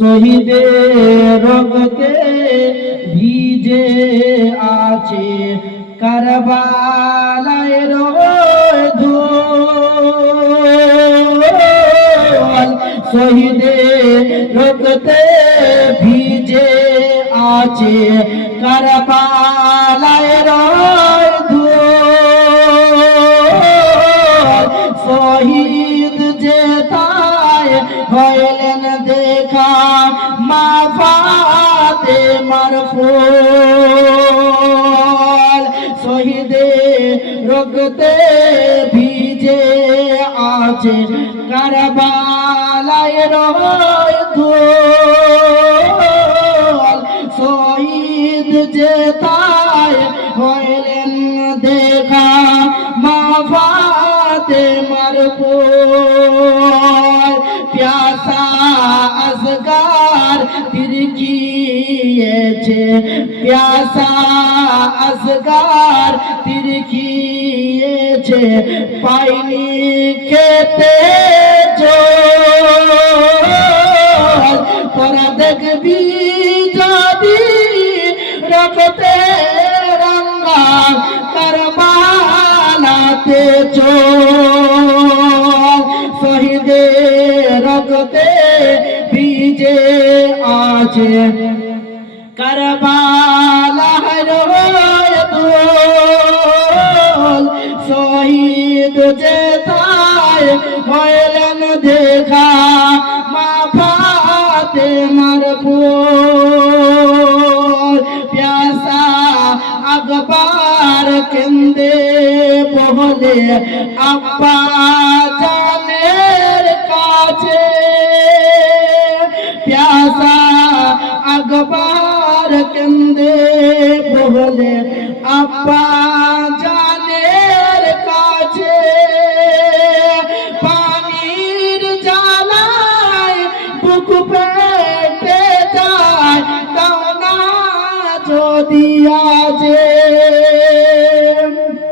শহীদের রক্তে ভিজে আছে কারবালার ধুল। শহীদের রক্তে ভিজে আছে কারবালার ধুল। শহীদ যে তাই হইলেন দেখা মা ফাতেমার ফুল। শহীদের রক্তে ভিজে আছে কারবালার ধুল। শহীদ যে তাই হইলেন দেখা মা ফাতেমার ফুল। প্যাসা আসগার তিরকিয়েছে, প্যাসা আসগার তিরকিয়েছে, পাইনি খেতে জল। তোরা দেখবি যদি রক্তে রঙ্গা কারবালাতে চল। শহীদের রক্তে ভিজে আছে কারবালার ধুল। শহীদ যে তাই হইলেন দেখা মা ফাতেমার ফুল। প্যাসা আকবার কেন্দে বলে আব্বা জানের কাছে। প্যাসা আকবার কেন্দে বলে আব্বা জানের কাছে। পানির জ্বালায় বুক ফেটে যায়, কানা যদি আছে